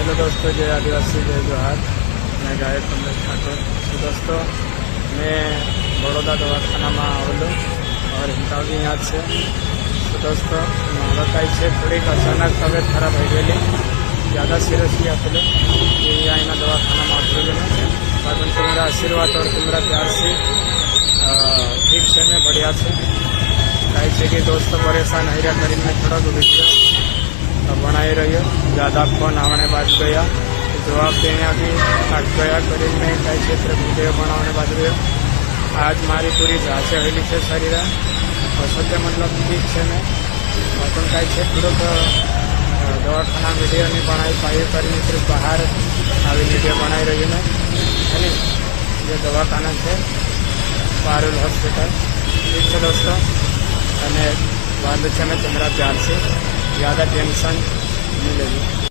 Hello दोस्तों, जय आदिवासी, जय जोहार। मैं गायक कमलेश ठाकुर। तो दोस्तों, मैं बड़ौदा दवाखाना में आवेलो और हिंटावी याद से। तो दोस्तों, मारा कई है थोड़ी अचानक तबियत खराब हो गई, ज़्यादा सीरियसली आते कि यहाँ दवाखाना में आते बाकी तुम्हारा आशीर्वाद और तुम्हारा प्यार से ठीक से मैं बढ़िया से कई है कि दोस्तों परेशान हो रहा करीब में थोड़ा वीडियो बनाई रही है। ज़्यादा फोन आने बाद गया जवाब देने अभी हट गया करीब में कई क्षेत्र वीडियो बनाने बाद गया। आज मारी पूरी जाँच होली है शरीर और सत्य मतलब ठीक है। मैं अपन कई है थोड़ा दवाखाना वीडियो नहीं बनाई पाई कर सिर्फ बाहर આવી वीडियो बनाई रही मैं है ये दवाखाना है पारुल हॉस्पिटल। ठीक है दोस्तों, અને બાદ છે मैं तुम्हारा प्यार से ज़्यादा टेंशन नहीं लेगी।